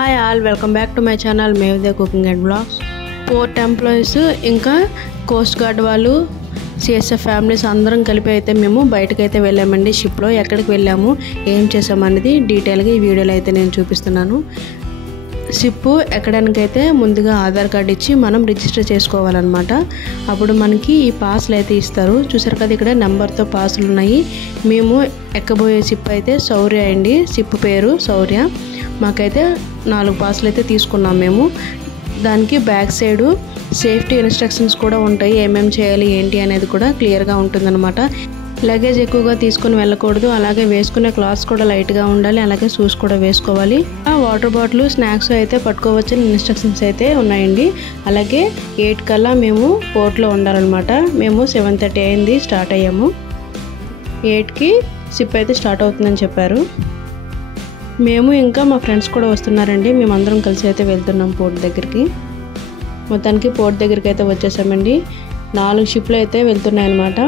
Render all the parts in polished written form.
Hi all, welcome back to my channel మేవిదే cooking and blogs. Port employees ఇంకా coast guard వాళ్ళు CSF families అందరం కలిపి అయితే మేము బయటకైతే వెళ్ళామండి. షిప్లో ఎక్కడికి వెళ్ళాము, ఏం చేసామనేది డీటెయిల్గా ఈ వీడియోలో అయితే నేను చూపిస్తున్నాను. షిప్ ఎక్కడానికైతే ముందుగా ఆధార్ కార్డు ఇచ్చి మనం రిజిస్టర్ చేసుకోవాలన్నమాట. అప్పుడు మనకి ఈ పాస్లు అయితే ఇస్తారు. చూసారు కదా, ఇక్కడ నెంబర్తో పాసులు ఉన్నాయి. మేము ఎక్కబోయే షిప్ అయితే శౌర్య అండి. షిప్ పేరు శౌర్య. మాకైతే 4 పాసులు అయితే తీసుకున్నాం మేము. దానికి బ్యాక్ సైడు సేఫ్టీ ఇన్స్ట్రక్షన్స్ కూడా ఉంటాయి. ఏమేమి చేయాలి ఏంటి అనేది కూడా క్లియర్గా ఉంటుందన్నమాట. లగేజ్ ఎక్కువగా తీసుకొని వెళ్ళకూడదు, అలాగే వేసుకునే క్లాత్స్ కూడా లైట్గా ఉండాలి, అలాగే షూస్ కూడా వేసుకోవాలి. వాటర్ బాటిల్, స్నాక్స్ అయితే పట్టుకోవచ్చని ఇన్స్ట్రక్షన్స్ అయితే ఉన్నాయండి. అలాగే 8 కల్లా మేము పోర్ట్లో ఉండాలన్నమాట. మేము 7:30 అయింది స్టార్ట్ అయ్యాము. 8కి షిప్ అయితే స్టార్ట్ అవుతుందని చెప్పారు. మేము ఇంకా మా ఫ్రెండ్స్ కూడా వస్తున్నారండి. మేమందరం కలిసి అయితే వెళ్తున్నాం పోర్ట్ దగ్గరికి. మొత్తానికి పోర్ట్ దగ్గరికి అయితే వచ్చేసామండి. 4 షిప్లు అయితే వెళ్తున్నాయన్నమాట.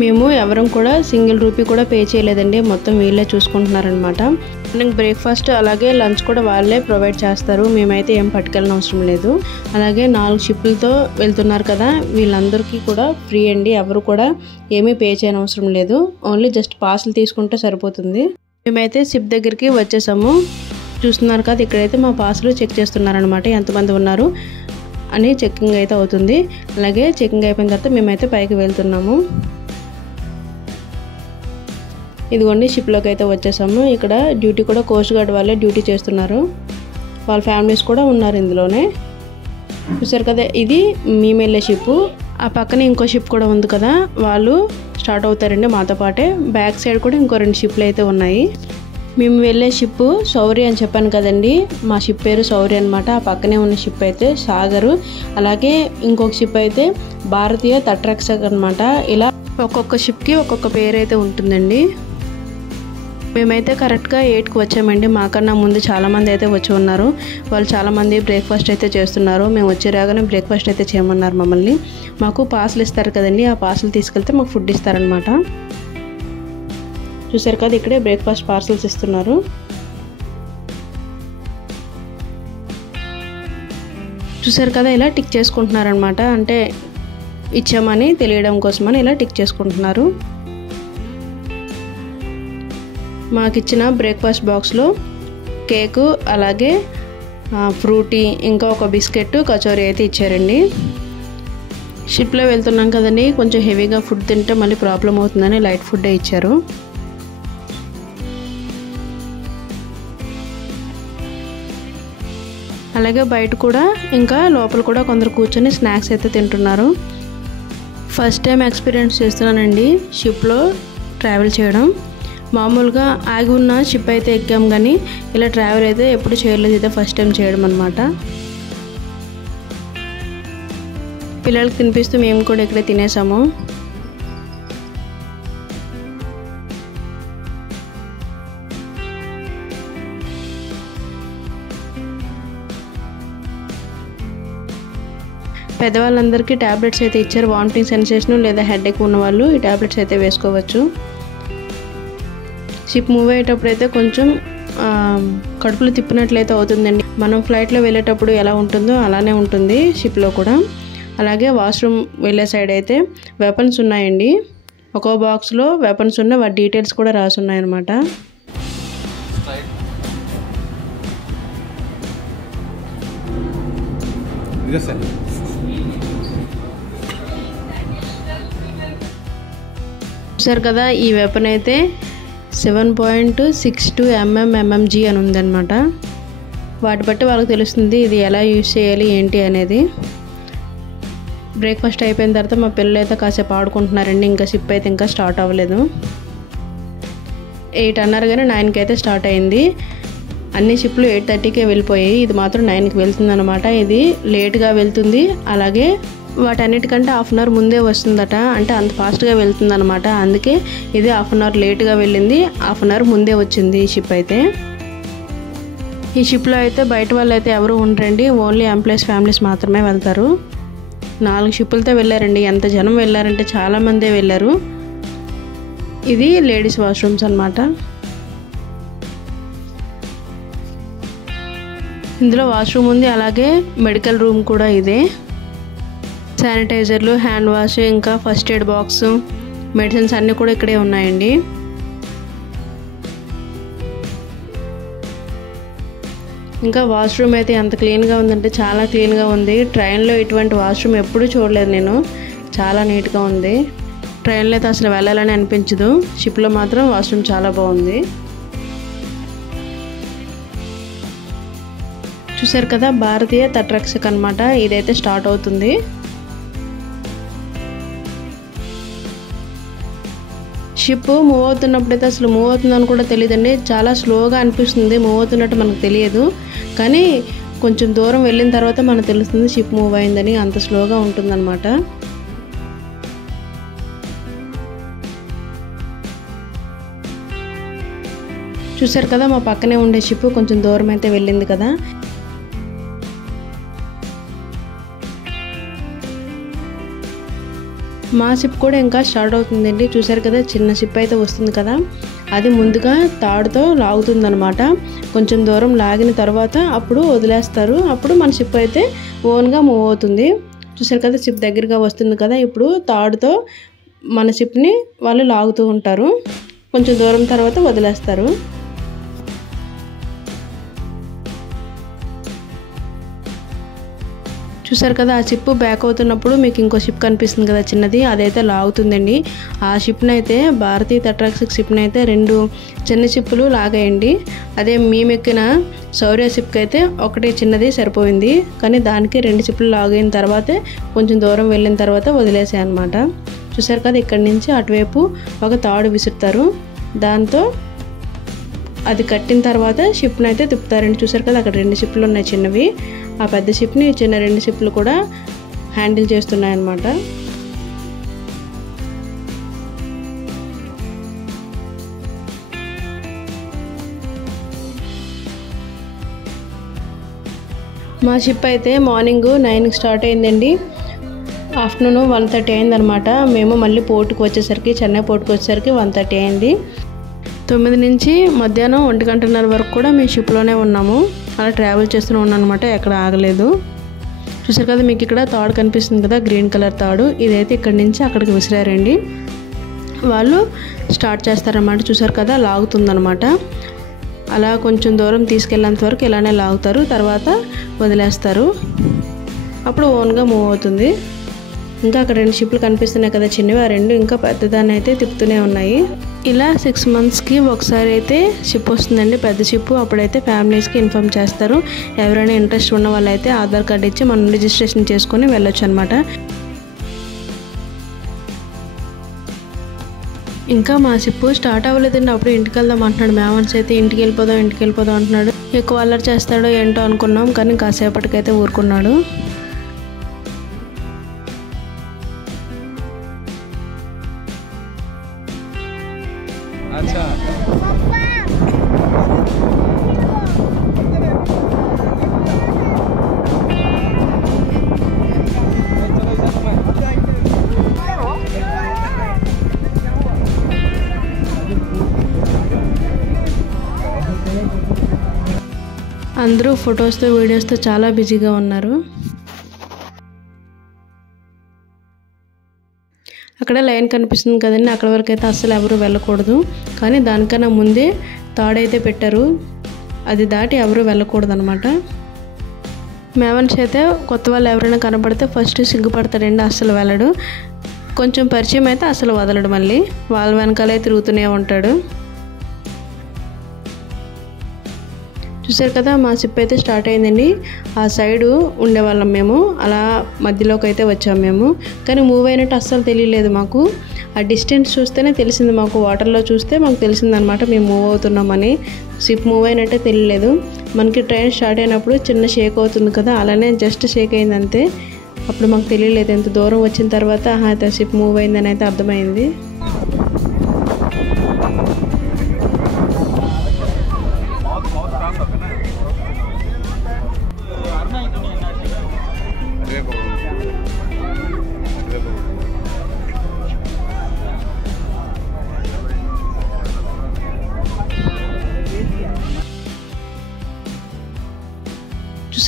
మేము ఎవరం కూడా సింగిల్ రూపీ కూడా పే చేయలేదండి. మొత్తం వీళ్ళే చూసుకుంటున్నారనమాట. మార్నింగ్ బ్రేక్ఫాస్ట్ అలాగే లంచ్ కూడా వాళ్ళే ప్రొవైడ్ చేస్తారు. మేమైతే ఏం పట్టుకెళ్ళిన అవసరం లేదు. అలాగే 4 షిప్లతో వెళ్తున్నారు కదా, వీళ్ళందరికీ కూడా ఫ్రీ అండి. ఎవరు కూడా ఏమీ పే చేయని అవసరం లేదు. ఓన్లీ జస్ట్ పాసులు తీసుకుంటే సరిపోతుంది. మేమైతే షిప్ దగ్గరికి వచ్చేసాము. చూస్తున్నారు కదా, ఇక్కడైతే మా పాసులు చెక్ చేస్తున్నారనమాట. ఎంతమంది ఉన్నారు అని చెక్కింగ్ అయితే అవుతుంది. అలాగే చెక్కింగ్ అయిపోయిన తర్వాత మేమైతే పైకి వెళ్తున్నాము. ఇదిగోండి, షిప్లోకి అయితే వచ్చేసాము. ఇక్కడ డ్యూటీ కూడా కోస్ట్ గార్డ్ వాళ్ళే డ్యూటీ చేస్తున్నారు. వాళ్ళ ఫ్యామిలీస్ కూడా ఉన్నారు ఇందులోనే. చూసారు కదా, ఇది మేము వెళ్ళే షిప్. ఆ పక్కన ఇంకో షిప్ కూడా ఉంది కదా, వాళ్ళు స్టార్ట్ అవుతారండి మాతో పాటే. బ్యాక్ సైడ్ కూడా ఇంకో 2 షిప్లు అయితే ఉన్నాయి. మేము వెళ్ళే షిప్ శౌర్య అని చెప్పాను కదండి, మా షిప్ పేరు శౌర్య అనమాట. ఆ పక్కనే ఉన్న షిప్ అయితే సాగరు. అలాగే ఇంకొక షిప్ అయితే భారతీయ తటరక్షక్ అనమాట. ఇలా ఒక్కొక్క షిప్కి ఒక్కొక్క పేరు అయితే ఉంటుందండి. మేమైతే కరెక్ట్గా 8కి వచ్చామండి. మాకన్నా ముందు చాలామంది అయితే వచ్చి ఉన్నారు. వాళ్ళు చాలామంది బ్రేక్ఫాస్ట్ అయితే చేస్తున్నారు. మేము వచ్చే రాగానే బ్రేక్ఫాస్ట్ అయితే చేయమన్నారు మమ్మల్ని. మాకు పాసులు ఇస్తారు కదండి, ఆ పాసులు తీసుకెళ్తే మాకు ఫుడ్ ఇస్తారనమాట. చూసారు కదా, ఇక్కడే బ్రేక్ఫాస్ట్ పార్సల్స్ ఇస్తున్నారు. చూసారు కదా, ఇలా టిక్ చేసుకుంటున్నారనమాట. అంటే ఇచ్చామని తెలియడం కోసమని ఇలా టిక్ చేసుకుంటున్నారు. మాకు ఇచ్చిన బ్రేక్ఫాస్ట్ బాక్స్లో కేకు, అలాగే ఫ్రూటీ, ఇంకా ఒక బిస్కెట్, కచోరీ అయితే ఇచ్చారండి. షిప్లో వెళ్తున్నాం కదండి, కొంచెం హెవీగా ఫుడ్ తింటే మళ్ళీ ప్రాబ్లం అవుతుందని లైట్ ఫుడ్డే ఇచ్చారు. అలాగే బయట కూడా ఇంకా లోపల కూడా కొందరు కూర్చొని స్నాక్స్ అయితే తింటున్నారు. ఫస్ట్ టైం ఎక్స్పీరియన్స్ చేస్తున్నానండి షిప్లో ట్రావెల్ చేయడం. మామూలుగా ఆగి ఉన్న షిప్ అయితే ఎక్కాం, కానీ ఇలా ట్రావెల్ అయితే ఎప్పుడు చేయలేదు. ఇదే ఫస్ట్ టైం చేయడం అనమాట. పిల్లలకి తినిపిస్తూ మేము కూడా ఇక్కడే తినేసాము. పెద్దవాళ్ళందరికీ ట్యాబ్లెట్స్ అయితే ఇచ్చారు. వామిటింగ్ సెన్సేషన్ లేదా హెడేక్ ఉన్న వాళ్ళు ఈ ట్యాబ్లెట్స్ అయితే వేసుకోవచ్చు. షిప్ మూవ్ అయ్యేటప్పుడు అయితే కొంచెం కడుపులు తిప్పినట్లయితే అవుతుందండి. మనం ఫ్లైట్లో వెళ్ళేటప్పుడు ఎలా ఉంటుందో అలానే ఉంటుంది షిప్లో కూడా. అలాగే వాష్రూమ్ వెళ్ళే సైడ్ అయితే వెపన్స్ ఉన్నాయండి. ఒక్కో బాక్స్లో వెపన్స్ ఉన్న వాటి డీటెయిల్స్ కూడా రాసి ఉన్నాయన్నమాట. చూసారు కదా, ఈ వెపన్ అయితే 7.62 mmg అని ఉందన్నమాట. వాటి బట్టి వాళ్ళకి తెలుస్తుంది ఇది ఎలా యూజ్ చేయాలి ఏంటి అనేది. బ్రేక్ఫాస్ట్ అయిపోయిన తర్వాత మా పిల్లలు అయితే కాసేపు ఆడుకుంటున్నారండి. ఇంకా షిప్ అయితే ఇంకా స్టార్ట్ అవ్వలేదు. 8 అన్నారు కానీ 9కి అయితే స్టార్ట్ అయింది. అన్ని షిప్లు 8:30కే వెళ్ళిపోయాయి. ఇది మాత్రం 9కి వెళ్తుంది అనమాట. ఇది లేట్గా వెళ్తుంది. అలాగే వాటన్నిటికంటే 1/2 అవర్ ముందే వస్తుందట. అంటే అంత ఫాస్ట్గా వెళ్తుంది అనమాట. అందుకే ఇది 1/2 అవర్ లేట్గా వెళ్ళింది, 1/2 అవర్ ముందే వచ్చింది ఈ షిప్ అయితే. ఈ షిప్లో అయితే బయట వాళ్ళు అయితే ఎవరు ఉండరండి. ఓన్లీ ఎంప్లాయీస్ ఫ్యామిలీస్ మాత్రమే వెళ్తారు. 4 షిప్పులతో వెళ్ళారండి. ఎంత జనం వెళ్ళారంటే చాలామందే వెళ్ళారు. ఇది లేడీస్ వాష్రూమ్స్ అనమాట. ఇందులో వాష్రూమ్ ఉంది, అలాగే మెడికల్ రూమ్ కూడా ఇదే. శానిటైజర్లు, హ్యాండ్ వాష్, ఇంకా ఫస్ట్ ఎయిడ్ బాక్స్, మెడిసిన్స్ అన్నీ కూడా ఇక్కడే ఉన్నాయండి. ఇంకా వాష్రూమ్ అయితే ఎంత క్లీన్గా ఉందంటే చాలా క్లీన్గా ఉంది. ట్రైన్లో ఇటువంటి వాష్రూమ్ ఎప్పుడూ చూడలేదు నేను. చాలా నీట్గా ఉంది. ట్రైన్లో అయితే అసలు వెళ్ళాలని అనిపించదు. షిప్లో మాత్రం వాష్రూమ్ చాలా బాగుంది. చూసారు కదా, భారతీయ తటరక్షక్ అన్నమాట. ఇదైతే స్టార్ట్ అవుతుంది. షిప్ మూవ్ అవుతున్నప్పుడైతే అసలు మూవ్ అవుతుందని కూడా తెలియదండి. చాలా స్లోగా అనిపిస్తుంది, మూవ్ అవుతున్నట్టు మనకు తెలియదు. కానీ కొంచెం దూరం వెళ్ళిన తర్వాత మనకు తెలుస్తుంది షిప్ మూవ్ అయిందని. అంత స్లోగా ఉంటుందన్నమాట. చూసారు కదా, మా పక్కనే ఉండే షిప్ కొంచెం దూరం అయితే వెళ్ళింది కదా. మా షిప్ కూడా ఇంకా స్టార్ట్ అవుతుందండి. చూసారు కదా, చిన్న షిప్ అయితే వస్తుంది కదా, అది ముందుగా తాడుతో లాగుతుందనమాట. కొంచెం దూరం లాగిన తర్వాత అప్పుడు వదిలేస్తారు. అప్పుడు మన షిప్ అయితే ఓన్గా మూవ్ అవుతుంది. చూసారు కదా, షిప్ దగ్గరగా వస్తుంది కదా. ఇప్పుడు తాడుతో మన షిప్ని వాళ్ళు లాగుతూ ఉంటారు. కొంచెం దూరం తర్వాత వదిలేస్తారు. చూసారు కదా, ఆ షిప్ బ్యాక్ అవుతున్నప్పుడు మీకు ఇంకో షిప్ కనిపిస్తుంది కదా చిన్నది, అదైతే లాగుతుందండి. ఆ షిప్ని అయితే, భారతీయ తటరక్షక్ షిప్ని అయితే 2 చిన్న షిప్పులు లాగాయండి. అదే మేము ఎక్కిన శౌర్య షిప్కి అయితే ఒకటి చిన్నది సరిపోయింది. కానీ దానికి 2 షిప్పులు లాగైన తర్వాతే కొంచెం దూరం వెళ్ళిన తర్వాత వదిలేసాయి అన్నమాట. చూసారు కదా, ఇక్కడి నుంచి అటువైపు ఒక తాడు విసురుతారు. దాంతో అది కట్టిన తర్వాత షిప్ని అయితే తిప్పుతారండి. చూసారు కదా, అక్కడ 2 షిప్లు ఉన్నాయి చిన్నవి. ఆ పెద్ద షిప్ని చిన్న 2 షిప్లు కూడా హ్యాండిల్ చేస్తున్నాయి అన్నమాట. మా షిప్ అయితే మార్నింగ్ 9కి స్టార్ట్ అయిందండి. ఆఫ్టర్నూన్ 1:30 అయిందనమాట. మేము మళ్ళీ పోర్టుకు వచ్చేసరికి, చెన్నై పోర్టుకు వచ్చేసరికి 1:30 అయింది. 9 నుంచి మధ్యాహ్నం 1:30 వరకు కూడా మేము షిప్లోనే ఉన్నాము. అలా ట్రావెల్ చేస్తూనే ఉన్నాం అనమాట, ఎక్కడ ఆగలేదు. చూసారు కదా, మీకు ఇక్కడ తాడు కనిపిస్తుంది కదా, గ్రీన్ కలర్ తాడు. ఇదైతే ఇక్కడి నుంచి అక్కడికి విసిరారండి. వాళ్ళు స్టార్ట్ చేస్తారన్నమాట. చూసారు కదా, లాగుతుందనమాట. అలా కొంచెం దూరం తీసుకెళ్ళేంత వరకు ఇలానే లాగుతారు, తర్వాత వదిలేస్తారు. అప్పుడు ఓన్గా మూవ్ అవుతుంది. ఇంకా అక్కడ 2 షిప్లు కనిపిస్తున్నాయి కదా చిన్నవి, ఆ 2 ఇంకా పెద్దదాన్ని అయితే తిప్పుతూనే ఉన్నాయి. ఇలా 6 మంత్స్కి ఒకసారి అయితే షిప్ వస్తుందండి, పెద్ద షిప్. అప్పుడైతే ఫ్యామిలీస్కి ఇన్ఫామ్ చేస్తారు. ఎవరైనా ఇంట్రెస్ట్ ఉన్న వాళ్ళైతే ఆధార్ కార్డు ఇచ్చి మనం రిజిస్ట్రేషన్ చేసుకొని వెళ్ళొచ్చు అనమాట. ఇంకా మా షిప్ స్టార్ట్ అవ్వలేదండి. అప్పుడు ఇంటికి వెళ్దాం అంటున్నాడు. మేమన్స్ అయితే ఇంటికి వెళ్ళిపోదాం అంటున్నాడు. ఎక్కువ అల్లరి చేస్తాడో ఏంటో అనుకున్నాం, కానీ కాసేపటికైతే ఊరుకున్నాడు. अच्छा అందరూ ఫొటోస్తో వీడియోస్తో చాలా బిజీగా ఉన్నారు. అక్కడ లైన్ కనిపిస్తుంది కదండి, అక్కడ వరకు అయితే అస్సలు ఎవరు వెళ్ళకూడదు. కానీ దానికన్నా ముందే తాడైతే పెట్టారు, అది దాటి ఎవరు వెళ్ళకూడదు అనమాట. మేమన్స్ అయితే కొత్త వాళ్ళు ఎవరైనా కనపడితే ఫస్ట్ సిగ్గుపడతాడండి, అస్సలు వెళ్ళడు. కొంచెం పరిచయం అయితే అసలు వదలడు, మళ్ళీ వాళ్ళ వెనకాలే తిరుగుతూనే ఉంటాడు. చూసారు కదా, మా షిప్ అయితే స్టార్ట్ అయిందండి. ఆ సైడు ఉండేవాళ్ళం మేము, అలా మధ్యలోకి అయితే వచ్చాము మేము. కానీ మూవ్ అయినట్టు అస్సలు తెలియలేదు మాకు. ఆ డిస్టెన్స్ చూస్తేనే తెలిసింది మాకు, వాటర్లో చూస్తే మాకు తెలిసిందనమాట మేము మూవ్ అవుతున్నామని. షిప్ మూవ్ అయినట్టే తెలియలేదు. మనకి ట్రైన్ స్టార్ట్ అయినప్పుడు చిన్న షేక్ అవుతుంది కదా, అలానే జస్ట్ షేక్ అయింది అంతే. అప్పుడు మాకు తెలియలేదు. ఎంత దూరం వచ్చిన తర్వాత అయితే షిప్ మూవ్ అయిందని అయితే అర్థమైంది.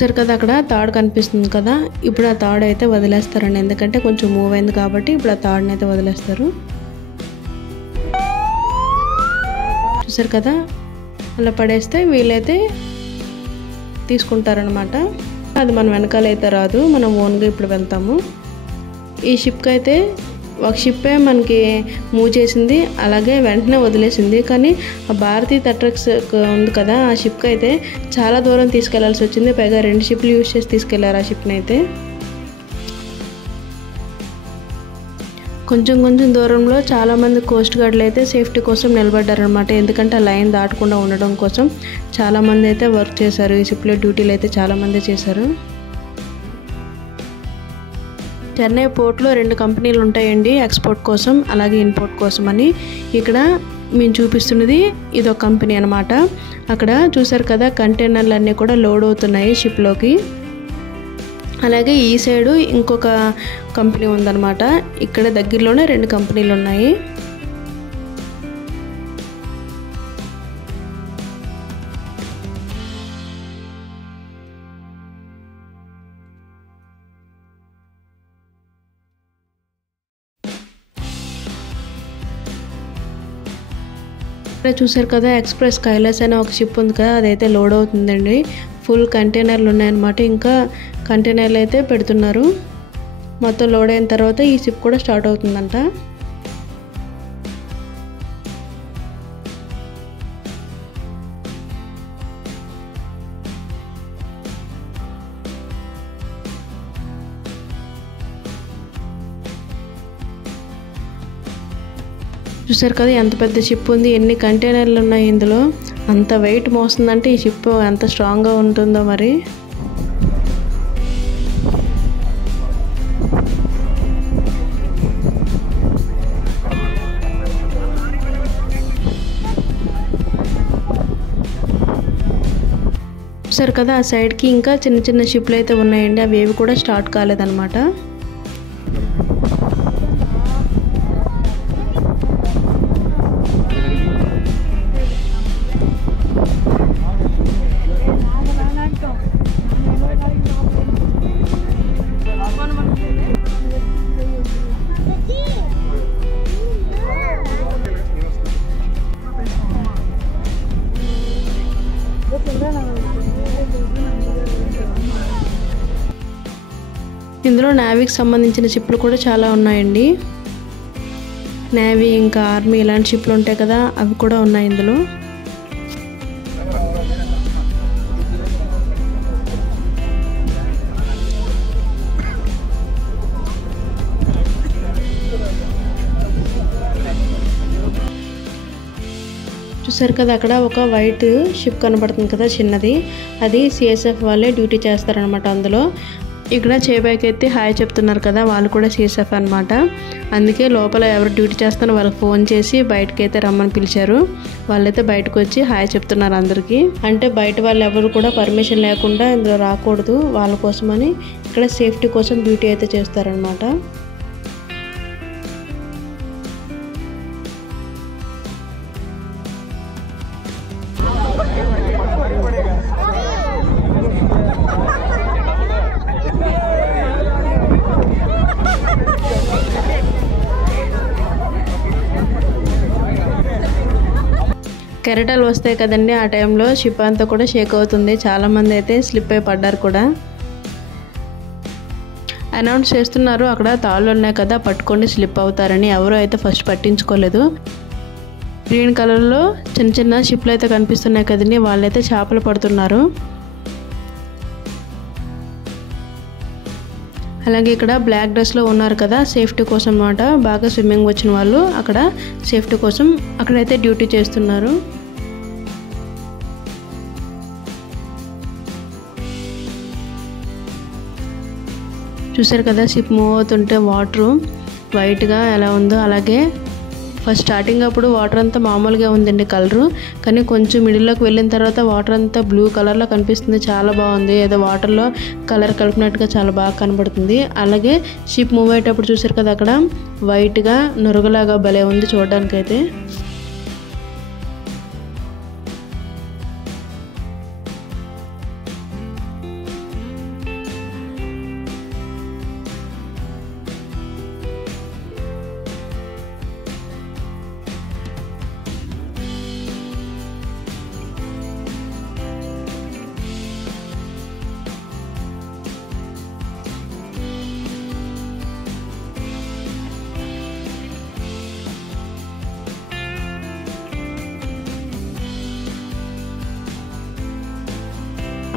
చూసారు కదా అక్కడ తాడు కనిపిస్తుంది కదా, ఇప్పుడు ఆ తాడు అయితే వదిలేస్తారండి, ఎందుకంటే కొంచెం మూవ్ అయింది కాబట్టి ఇప్పుడు ఆ తాడుని అయితే వదిలేస్తారు. చూసారు కదా అలా పడేస్తే వీళ్ళైతే తీసుకుంటారనమాట. అది మన వెనకాలైతే రాదు, మనం ఓన్గా ఇప్పుడు వెళ్తాము. ఈ షిప్కి అయితే ఒక షిప్పే మనకి మూవ్ చేసింది, అలాగే వెంటనే వదిలేసింది. కానీ ఆ భారతీ తట్రక్స్ ఉంది కదా, ఆ షిప్కి అయితే చాలా దూరం తీసుకెళ్లాల్సి వచ్చింది. పైగా 2 షిప్లు యూజ్ చేసి తీసుకెళ్లారు ఆ షిప్ని అయితే. కొంచెం దూరంలో చాలామంది కోస్ట్ గార్డులు అయితే సేఫ్టీ కోసం నిలబడ్డారనమాట. ఎందుకంటే ఆ లైన్ దాటకుండా ఉండడం కోసం చాలామంది అయితే వర్క్ చేశారు. ఈ షిప్లో డ్యూటీలు అయితే చాలామంది చేశారు. చెన్నై పోర్ట్లో 2 కంపెనీలు ఉంటాయండి, ఎక్స్పోర్ట్ కోసం అలాగే ఇంపోర్ట్ కోసం అని. ఇక్కడ మేము చూపిస్తున్నది ఇదొక కంపెనీ అనమాట. అక్కడ చూసారు కదా కంటైనర్లు అన్నీ కూడా లోడ్ అవుతున్నాయి షిప్లోకి. అలాగే ఈ సైడు ఇంకొక కంపెనీ ఉందన్నమాట. ఇక్కడ దగ్గరలోనే 2 కంపెనీలు ఉన్నాయి. ఇక్కడ చూసారు కదా ఎక్స్ప్రెస్ కైలాస్ అనే ఒక షిప్ ఉంది కదా, అదైతే లోడ్ అవుతుందండి. ఫుల్ కంటైనర్లు ఉన్నాయన్నమాట. ఇంకా కంటైనర్లు అయితే పెడుతున్నారు. మొత్తం లోడ్ అయిన తర్వాత ఈ షిప్ కూడా స్టార్ట్ అవుతుందంట. చూసారు కదా ఎంత పెద్ద షిప్ ఉంది, ఎన్ని కంటైనర్లు ఉన్నాయి ఇందులో. అంత వెయిట్ మోస్తుందంటే ఈ షిప్ ఎంత స్ట్రాంగ్గా ఉంటుందో మరి. చూసారు కదా ఆ సైడ్కి ఇంకా చిన్న షిప్లు అయితే ఉన్నాయండి, అవి ఏవి కూడా స్టార్ట్ కాలేదన్నమాట. ఇందులో నేవీకి సంబంధించిన షిప్లు కూడా చాలా ఉన్నాయండి. నేవీ ఇంకా ఆర్మీ ఇలాంటి షిప్లు ఉంటాయి కదా, అవి కూడా ఉన్నాయి ఇందులో. చూసారు కదా అక్కడ ఒక వైట్ షిప్ కనబడుతుంది కదా చిన్నది, అది సిఎస్ఎఫ్ వాళ్ళే డ్యూటీ చేస్తారనమాట అందులో. ఇక్కడ చేబాకి అయితే హాయ్ చెప్తున్నారు కదా, వాళ్ళు కూడా సిఎస్ఎఫ్ అనమాట. అందుకే లోపల ఎవరు డ్యూటీ చేస్తారో వాళ్ళకి ఫోన్ చేసి బయటకి అయితే రమ్మని పిలిచారు. వాళ్ళైతే బయటకు వచ్చి హాయ్ చెప్తున్నారు అందరికీ. అంటే బయట వాళ్ళు ఎవరు కూడా పర్మిషన్ లేకుండా ఇందులో రాకూడదు, వాళ్ళ కోసమని ఇక్కడ సేఫ్టీ కోసం డ్యూటీ అయితే చేస్తారనమాట. కెరటాలు వస్తాయి కదండి, ఆ టైంలో షిప్ అంతా కూడా షేక్ అవుతుంది. చాలామంది అయితే స్లిప్ అయి పడ్డారు కూడా. అనౌన్స్ చేస్తున్నారు అక్కడ తాళ్ళు ఉన్నాయి కదా, పట్టుకొని స్లిప్ అవుతారని. ఎవరు అయితే ఫస్ట్ పట్టించుకోలేదు. గ్రీన్ కలర్లో చిన్న షిప్లు అయితే కనిపిస్తున్నాయి కదండి, వాళ్ళైతే చేపలు పడుతున్నారు. అలాగే ఇక్కడ బ్లాక్ డ్రెస్లో ఉన్నారు కదా, సేఫ్టీ కోసం అన్నమాట. బాగా స్విమ్మింగ్ వచ్చిన వాళ్ళు అక్కడ సేఫ్టీ కోసం అక్కడైతే డ్యూటీ చేస్తున్నారు. చూసారు కదా షిప్ మూవ్ అవుతుంటే వాటర్ వైట్గా ఎలా ఉందో. అలాగే ఫస్ట్ స్టార్టింగ్ అప్పుడు వాటర్ అంతా మామూలుగా ఉందండి కలరు, కానీ కొంచెం మిడిల్లోకి వెళ్ళిన తర్వాత వాటర్ అంతా బ్లూ కలర్లో కనిపిస్తుంది. చాలా బాగుంది, ఏదో వాటర్లో కలర్ కలిపినట్టుగా చాలా బాగా కనబడుతుంది. అలాగే షిప్ మూవ్ అయ్యేటప్పుడు చూసారు కదా అక్కడ వైట్గా నురగలాగా భలే ఉంది చూడడానికైతే.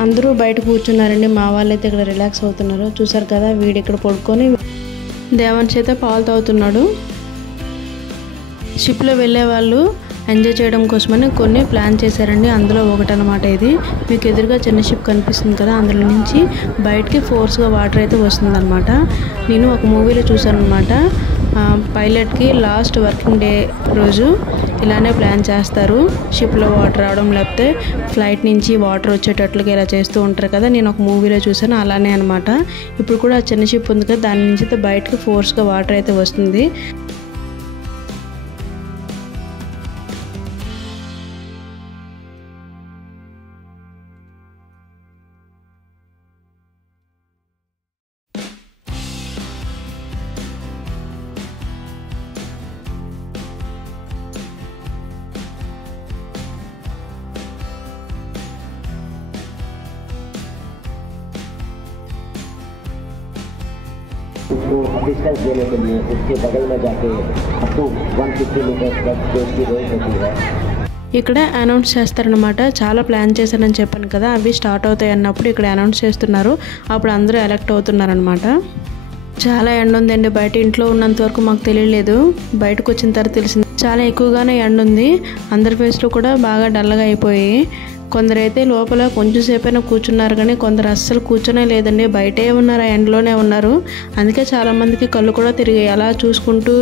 అందరూ బయట కూర్చున్నారండి. మా వాళ్ళైతే ఇక్కడ రిలాక్స్ అవుతున్నారు. చూసారు కదా, వీడు ఇక్కడ పడుకొని దేవాన్ష్ అయితే పాలు తాగుతున్నాడు. షిప్లో వెళ్ళే వాళ్ళు ఎంజాయ్ చేయడం కోసమని కొన్ని ప్లాన్ చేశారండి. అందులో ఒకటనమాట ఇది. మీకు ఎదురుగా చిన్న షిప్ కనిపిస్తుంది కదా, అందులో నుంచి బయటికి ఫోర్స్గా వాటర్ అయితే వస్తుందన్నమాట. నేను ఒక మూవీలో చూసాను అనమాట. పైలట్కి లాస్ట్ వర్కింగ్ డే రోజు ఇలానే ప్లాన్ చేస్తారు. షిప్లో వాటర్ రావడం, లేకపోతే ఫ్లైట్ నుంచి వాటర్ వచ్చేటట్లుగా ఇలా చేస్తూ ఉంటారు కదా. నేను ఒక మూవీలో చూసాను, అలానే అనమాట. ఇప్పుడు కూడా చిన్న షిప్ ఉంది కదా, దాని నుంచి అయితే బయటకు ఫోర్స్గా వాటర్ అయితే వస్తుంది. उसको डिस्टेंस देने के लिए उसके बगल में जाके अब तो 150 मीटर तक जो उसकी रेंज होती है. ఇక్కడ అనౌన్స్ చేస్తారనమాట. చాలా ప్లాన్ చేశానని చెప్పాను కదా, అవి స్టార్ట్ అవుతాయి అన్నప్పుడు ఇక్కడ అనౌన్స్ చేస్తున్నారు. అప్పుడు అందరూ ఎలక్ట్ అవుతున్నారనమాట. చాలా ఎండ ఉందండి బయట. ఇంట్లో ఉన్నంత వరకు మాకు తెలియలేదు, బయటకు వచ్చిన తర్వాత తెలిసింది చాలా ఎక్కువగానే ఎండ ఉంది. అందరి ఫేస్లో కూడా బాగా డల్గా అయిపోయి, కొందరైతే లోపల కొంచెం సేపైనా కూర్చున్నారు, కానీ కొందరు అస్సలు కూర్చొనే లేదండి. బయటే ఉన్నారు, ఆ ఎండలోనే ఉన్నారు. అందుకే చాలామందికి కళ్ళు కూడా తిరిగాయి. అలా చూసుకుంటూ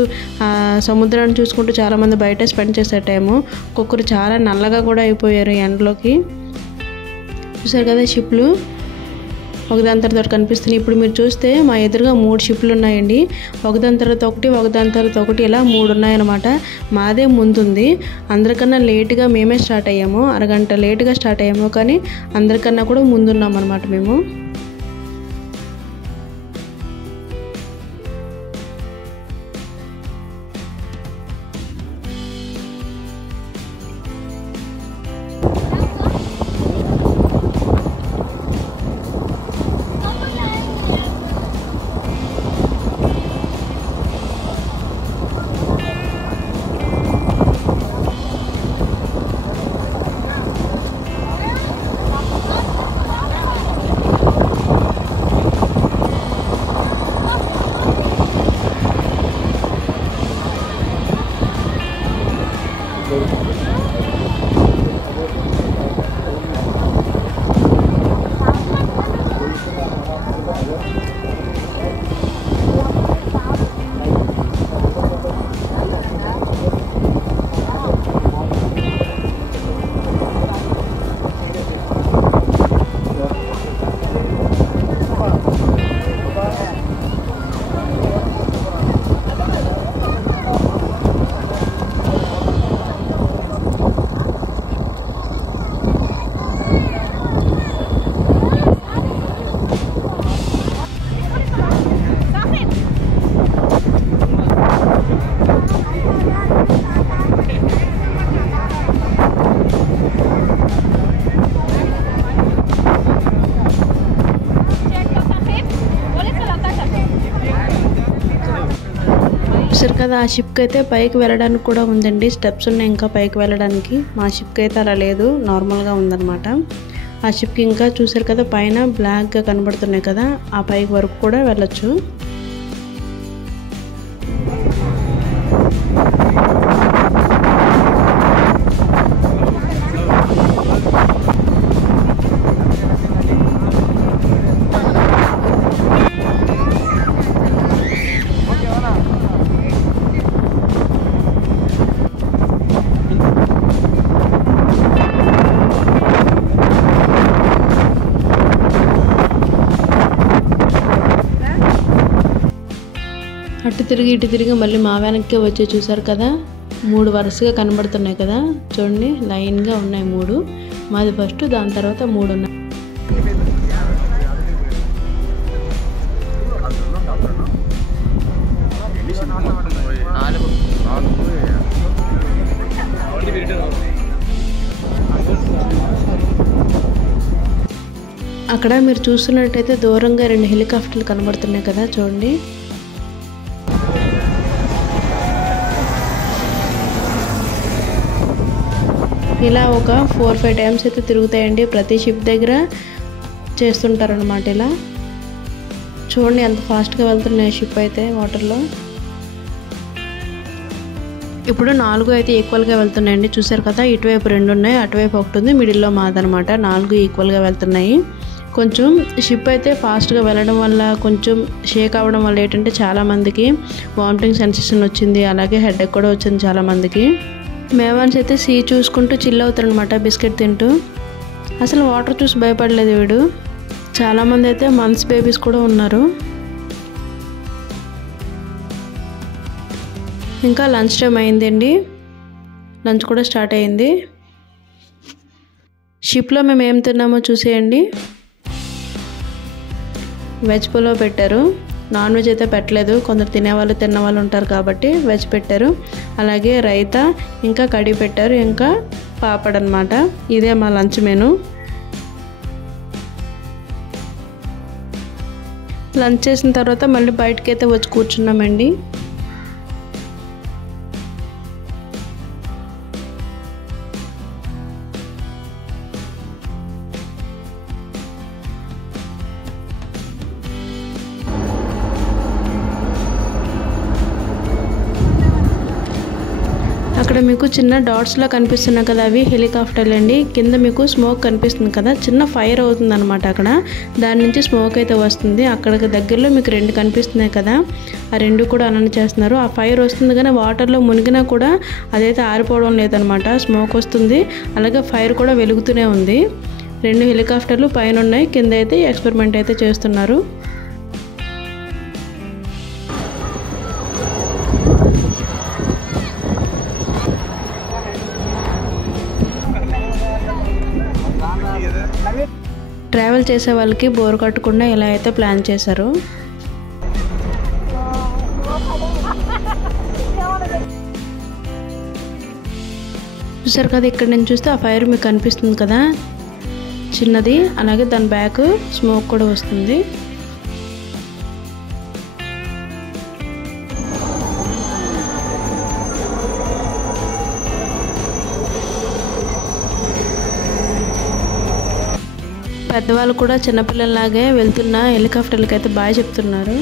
సముద్రాన్ని చూసుకుంటూ చాలామంది బయటే స్పెండ్ చేసే టైము. ఒక్కొక్కరు చాలా నల్లగా కూడా అయిపోయారు ఎండలోకి. చూసారు కదా షిప్లు ఒకదాని తర్వాత కనిపిస్తున్నాయి. ఇప్పుడు మీరు చూస్తే మా ఎదురుగా 3 షిప్లు ఉన్నాయండి. ఒకదాని తర్వాత ఒకటి, ఒకదాని తర్వాత ఒకటి, ఇలా 3 ఉన్నాయన్నమాట. మాదే ముందుంది. అందరికన్నా లేటుగా మేమే స్టార్ట్ అయ్యాము, అరగంట లేటుగా స్టార్ట్ అయ్యాము, కానీ అందరికన్నా కూడా ముందున్నాం అన్నమాట మేము. చూసారు కదా, ఆ షిప్కి అయితే పైకి వెళ్ళడానికి కూడా ఉందండి, స్టెప్స్ ఉన్నాయి ఇంకా పైకి వెళ్ళడానికి. మా షిప్కి అయితే అలా లేదు, నార్మల్గా ఉందన్నమాట. ఆ షిప్కి ఇంకా చూసారు కదా పైన బ్లాక్గా కనబడుతున్నాయి కదా, ఆ పైకి వరకు కూడా వెళ్ళొచ్చు. అటు తిరిగి ఇటు తిరిగి మళ్ళీ మా వెనక్కే వచ్చి చూసారు కదా, 3 వరుసగా కనబడుతున్నాయి కదా, చూడండి లైన్గా ఉన్నాయి 3. మాది ఫస్ట్, దాని తర్వాత 3 ఉన్నాయి. అక్కడ మీరు చూస్తున్నట్టయితే దూరంగా 2 హెలికాప్టర్లు కనబడుతున్నాయి కదా, చూడండి. ఇలా ఒక 4-5 టైమ్స్ అయితే తిరుగుతాయండి. ప్రతి షిప్ దగ్గర చేస్తుంటారనమాట. ఇలా చూడండి ఎంత ఫాస్ట్గా వెళ్తున్నాయి షిప్ అయితే వాటర్లో. ఇప్పుడు 4 అయితే ఈక్వల్గా వెళ్తున్నాయండి. చూసారు కదా, ఇటువైపు 2 ఉన్నాయి, అటువైపు 1 ఉంది, మిడిల్లో మాదనమాట. 4 ఈక్వల్గా వెళ్తున్నాయి. కొంచెం షిప్ అయితే ఫాస్ట్గా వెళ్ళడం వల్ల కొంచెం షేక్ అవ్వడం వల్ల ఏంటంటే చాలామందికి వామిటింగ్ సెన్సేషన్ వచ్చింది, అలాగే హెడేక్ కూడా వచ్చింది చాలామందికి. మేవాన్స్ అయితే సీ చూసుకుంటూ చిల్ అవుతారనమాట బిస్కెట్ తింటూ. అసలు వాటర్ చూసి భయపడలేదు వీడు. చాలామంది అయితే మంత్స్ బేబీస్ కూడా ఉన్నారు. ఇంకా లంచ్ టైం అయిందండి. లంచ్ కూడా స్టార్ట్ అయింది. షిప్లో మేము ఏం తిన్నామో చూసేయండి. వెజ్ పులావ్ పెట్టారు. నాన్ వెజ్ అయితే పెట్టలేదు, కొందరు తినేవాళ్ళు తిన్నవాళ్ళు ఉంటారు కాబట్టి వెజ్ పెట్టారు. అలాగే రైతా, ఇంకా కర్రీ పెట్టారు, ఇంకా పాపడ్ అనమాట. ఇదే మా లంచ్ మెనూ. లంచ్ చేసిన తర్వాత మళ్ళీ బయటకి అయితే వచ్చి కూర్చున్నామండి. అక్కడ మీకు చిన్న డాట్స్లా కనిపిస్తున్నాయి కదా, అవి హెలికాప్టర్లు అండి. కింద మీకు స్మోక్ కనిపిస్తుంది కదా, చిన్న ఫైర్ అవుతుంది అనమాట అక్కడ. దాని నుంచి స్మోక్ అయితే వస్తుంది. అక్కడికి దగ్గరలో మీకు 2 కనిపిస్తున్నాయి కదా, ఆ 2 కూడా అలానే చేస్తున్నారు. ఆ ఫైర్ వస్తుంది కానీ వాటర్లో మునిగినా కూడా అదైతే ఆరిపోవడం లేదనమాట, స్మోక్ వస్తుంది. అలాగే ఫైర్ కూడా వెలుగుతూనే ఉంది. 2 హెలికాప్టర్లు పైన ఉన్నాయి, కింద అయితే ఎక్స్పెరిమెంట్ అయితే చేస్తున్నారు. ట్రావెల్ చేసే వాళ్ళకి బోర్ కట్టకుండా ఇలా అయితే ప్లాన్ చేశారు. చూసారు కదా, ఇక్కడ నుంచి చూస్తే ఆ ఫైర్ మీకు కనిపిస్తుంది కదా చిన్నది, అలాగే దాని బ్యాక్ స్మోక్ కూడా వస్తుంది. పెద్దవాళ్ళు కూడా చిన్నపిల్లలాగే వెళ్తున్న హెలికాప్టర్లకి అయితే బాయ్ చెప్తున్నారు.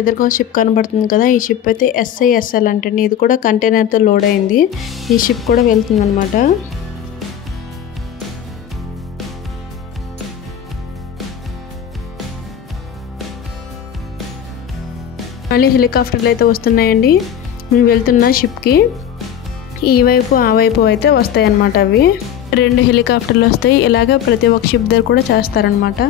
ఎదురుగా షిప్ కనబడుతుంది కదా, ఈ షిప్ అయితే SISL అంటండి. ఇది కూడా కంటైనర్తో లోడ్ అయింది. ఈ షిప్ కూడా వెళ్తుంది అనమాట. మళ్ళీ హెలికాప్టర్లు అయితే వస్తున్నాయండి. మేము వెళ్తున్న షిప్కి ఈ వైపు ఆ వైపు అయితే వస్తాయి అన్నమాట. అవి 2 హెలికాప్టర్లు వస్తాయి. ఇలాగ ప్రతి ఒక్క షిప్ దగ్గర కూడా చేస్తారనమాట.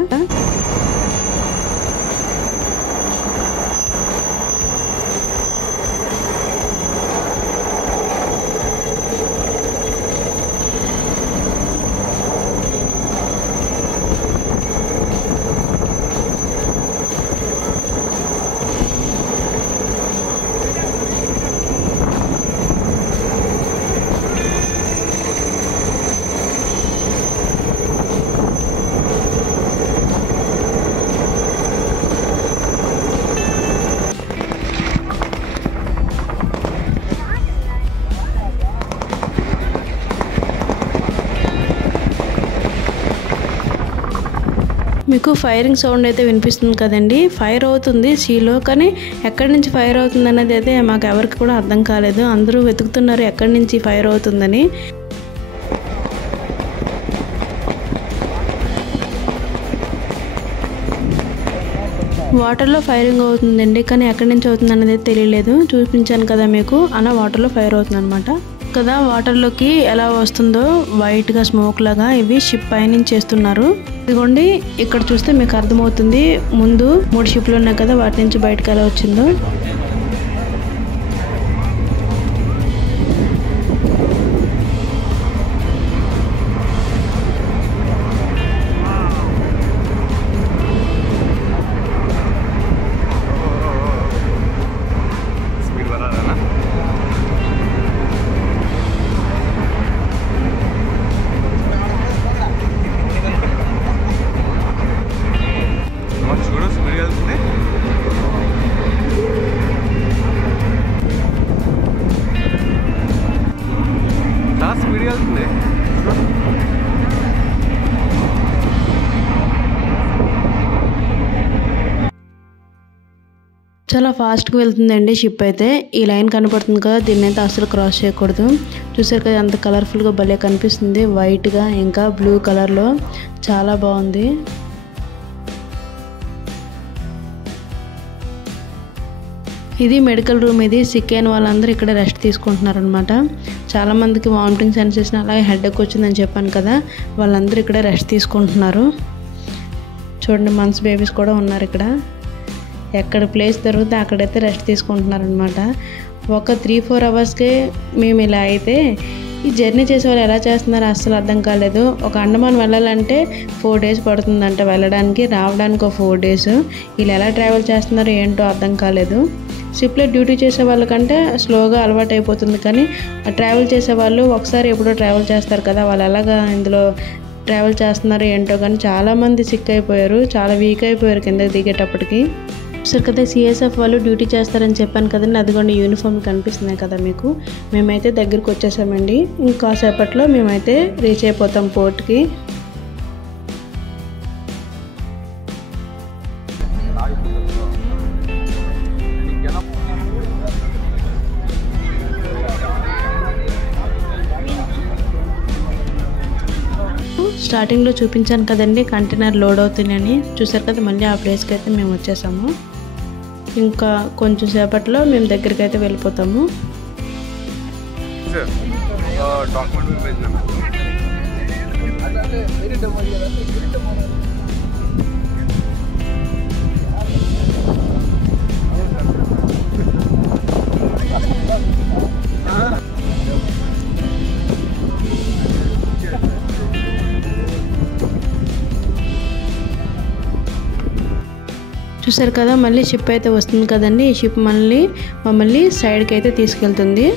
మీకు ఫైరింగ్ సౌండ్ అయితే వినిపిస్తుంది కదండి. ఫైర్ అవుతుంది సీలో, కానీ ఎక్కడి నుంచి ఫైర్ అవుతుంది అనేది అయితే మాకు ఎవరికి కూడా అర్థం కాలేదు. అందరూ వెతుకుతున్నారు ఎక్కడి నుంచి ఫైర్ అవుతుందని. వాటర్లో ఫైరింగ్ అవుతుందండి, కానీ ఎక్కడి నుంచి అవుతుంది అనేది తెలియలేదు. చూపించాను కదా మీకు, అలా వాటర్లో ఫైర్ అవుతుంది అనమాట కదా. వాటర్లోకి ఎలా వస్తుందో వైట్గా స్మోక్ లాగా ఇవి షిప్ పైనుంచి చేస్తున్నారు. ఇదిగోండి ఇక్కడ చూస్తే మీకు అర్థమవుతుంది. ముందు 3 షిప్లు ఉన్నాయి కదా, వాటి నుంచి బయటకు ఎలా వచ్చిందో. చాలా ఫాస్ట్గా వెళ్తుందండి షిప్ అయితే. ఈ లైన్ కనపడుతుంది కదా, దీన్ని అయితే అసలు క్రాస్ చేయకూడదు. చూసారు కదా అంత కలర్ఫుల్గా భలే కనిపిస్తుంది, వైట్గా ఇంకా బ్లూ కలర్లో చాలా బాగుంది. ఇది మెడికల్ రూమ్. ఇది సిక్ అయిన వాళ్ళందరూ ఇక్కడ రెస్ట్ తీసుకుంటున్నారనమాట. చాలామందికి వామిటింగ్ సెన్సేషన్ అలాగే హెడేక్ వచ్చిందని చెప్పాను కదా, వాళ్ళందరూ ఇక్కడ రెస్ట్ తీసుకుంటున్నారు. చూడండి మంత్స్ బేబీస్ కూడా ఉన్నారు ఇక్కడ. ఎక్కడ ప్లేస్ దొరికితే అక్కడైతే రెస్ట్ తీసుకుంటున్నారనమాట. ఒక 3-4 అవర్స్కే మేము ఇలా అయితే ఈ జర్నీ చేసే వాళ్ళు ఎలా చేస్తున్నారో అస్సలు అర్థం కాలేదు. ఒక అండమాన్ వెళ్ళాలంటే 4 days పడుతుందంట వెళ్ళడానికి, రావడానికి ఒక 4 days. వీళ్ళు ఎలా ట్రావెల్ చేస్తున్నారో ఏంటో అర్థం కాలేదు. షిప్లో డ్యూటీ చేసే వాళ్ళకంటే స్లోగా అలవాటు అయిపోతుంది, కానీ ట్రావెల్ చేసే వాళ్ళు ఒకసారి ఎప్పుడో ట్రావెల్ చేస్తారు కదా, వాళ్ళు ఎలాగా ఇందులో ట్రావెల్ చేస్తున్నారు ఏంటో. కానీ చాలామంది సిక్ అయిపోయారు, చాలా వీక్ అయిపోయారు కిందకి దిగేటప్పటికి. సరే కదా, సిఎస్ఎఫ్ వాళ్ళు డ్యూటీ చేస్తారని చెప్పాను కదండి, అదిగోండి యూనిఫామ్ కనిపిస్తున్నాయి కదా మీకు. మేమైతే దగ్గరికి వచ్చేసామండి. ఇంకాసేపట్లో మేమైతే రీచ్ అయిపోతాం పోర్ట్కి. స్టార్టింగ్లో చూపించాను కదండి కంటైనర్ లోడ్ అవుతున్నాయని. చూసారు కదా, మళ్ళీ ఆ ప్లేస్కి అయితే మేము వచ్చేసాము. ఇంకా కొంచెం సేపట్లో మేము దగ్గరికి అయితే వెళ్ళిపోతాము. చూసారు కదా, మళ్ళీ షిప్ అయితే వస్తుంది కదండి. ఈ షిప్ మమ్మల్ని సైడ్కి అయితే తీసుకెళ్తుంది.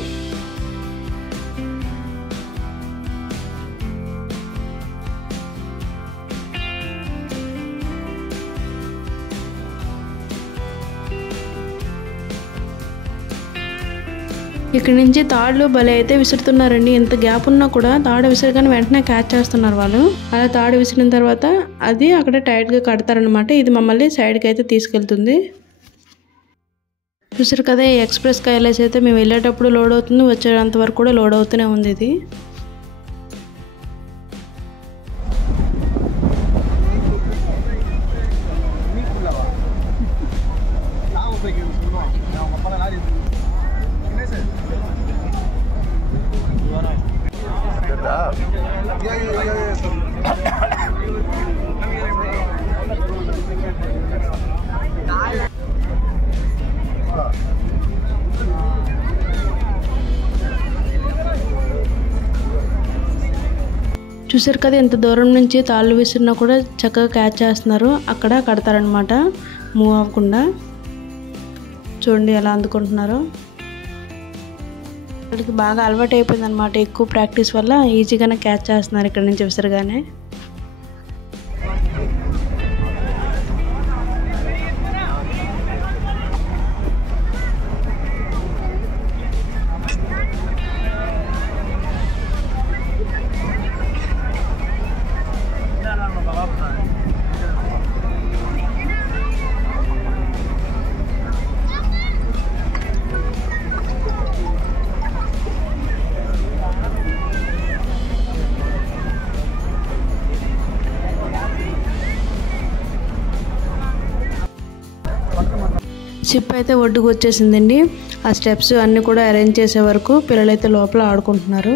ఇక్కడ నుంచి తాడులు భలే అయితే విసురుతున్నారండి. ఎంత గ్యాప్ ఉన్నా కూడా తాడు విసరగానే వెంటనే క్యాచ్ చేస్తున్నారు వాళ్ళు. అలా తాడు విసిరిన తర్వాత అది అక్కడ టైట్గా కడతారనమాట. ఇది మమ్మల్ని సైడ్కి అయితే తీసుకెళ్తుంది. చూసారు కదా, ఈ ఎక్స్ప్రెస్ కైలాస్ అయితే మేము వెళ్ళేటప్పుడు లోడ్ అవుతుంది, వచ్చేంత వరకు కూడా లోడ్ అవుతూనే ఉంది ఇది. చూసారు కదా, ఎంత దూరం నుంచి తాళ్ళు విసిరినా కూడా చక్కగా క్యాచ్ చేస్తున్నారు. అక్కడ కడతారనమాట మూవ్ అవ్వకుండా. చూడండి ఎలా అందుకుంటున్నారో. ఇక్కడికి బాగా అలవాటు అయిపోయింది అనమాట. ఎక్కువ ప్రాక్టీస్ వల్ల ఈజీగానే క్యాచ్ చేస్తున్నారు ఇక్కడ నుంచి విసరగానే. షిప్ అయితే ఒడ్డుకు వచ్చేసిందండి. ఆ స్టెప్స్ అన్నీ కూడా అరేంజ్ చేసే వరకు పిల్లలైతే లోపల ఆడుకుంటున్నారు.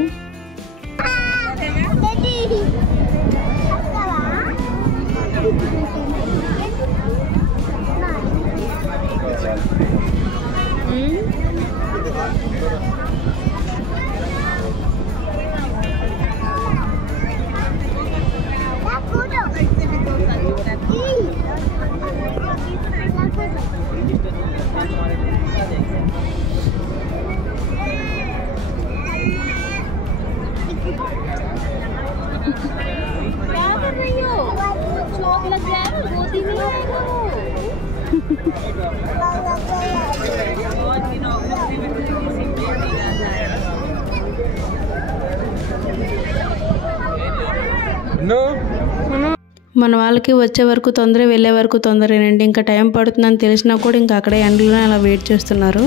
మన వాళ్ళకి వచ్చే వరకు తొందర, వెళ్ళే వరకు తొందరేనండి. ఇంకా టైం పడుతుందని తెలిసినా కూడా ఇంకా అక్కడే ఎండలో అలా వెయిట్ చేస్తున్నారు.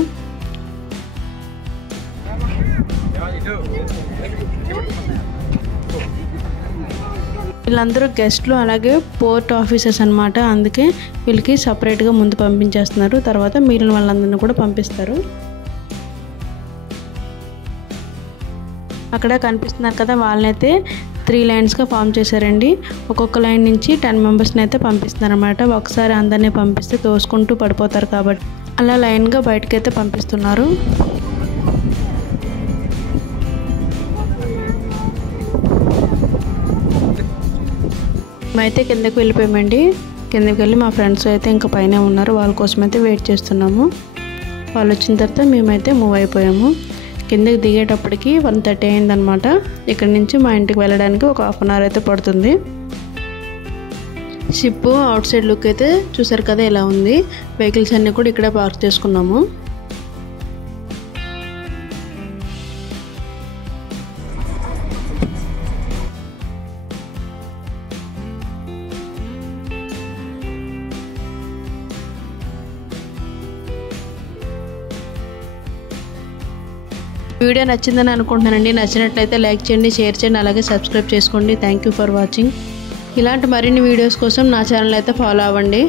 వీళ్ళందరూ గెస్ట్లు, అలాగే పోర్ట్ ఆఫీసర్స్ అనమాట. అందుకే వీళ్ళకి సపరేట్గా ముందు పంపించేస్తున్నారు, తర్వాత మిగిలిన వాళ్ళందరినీ కూడా పంపిస్తారు. అక్కడ కనిపిస్తున్నారు కదా, వాళ్ళనైతే 3 లైన్స్గా ఫామ్ చేశారండి. ఒక్కొక్క లైన్ నుంచి 10 మెంబర్స్ని అయితే పంపిస్తున్నారు అనమాట. ఒకసారి అందరినీ పంపిస్తే తోసుకుంటూ పడిపోతారు కాబట్టి అలా లైన్గా బయటకైతే పంపిస్తున్నారు. మేమైతే కిందకి వెళ్ళిపోయామండి. కిందకి వెళ్ళి మా ఫ్రెండ్స్ అయితే ఇంకా పైన ఉన్నారు, వాళ్ళ కోసం అయితే వెయిట్ చేస్తున్నాము. వాళ్ళు వచ్చిన తర్వాత మేమైతే మూవ్ అయిపోయాము. కిందకి దిగేటప్పటికి 1:30 అయిందనమాట. ఇక్కడ నుంచి మా ఇంటికి వెళ్ళడానికి ఒక 1/2 అవర్ అయితే పడుతుంది. షిప్ అవుట్ సైడ్ లుక్ అయితే చూసారు కదా ఎలా ఉంది. వెహికల్స్ అన్నీ కూడా ఇక్కడే పార్క్ చేసుకున్నాము. వీడియో నచ్చిందని అనుకుంటున్నానండి. నచ్చినట్లయితే లైక్ చేయండి, షేర్ చేయండి, అలాగే సబ్స్క్రైబ్ చేసుకోండి. Thank you for watching. ఇలాంటి మరిన్ని వీడియోస్ కోసం నా ఛానల్ అయితే ఫాలో అవ్వండి.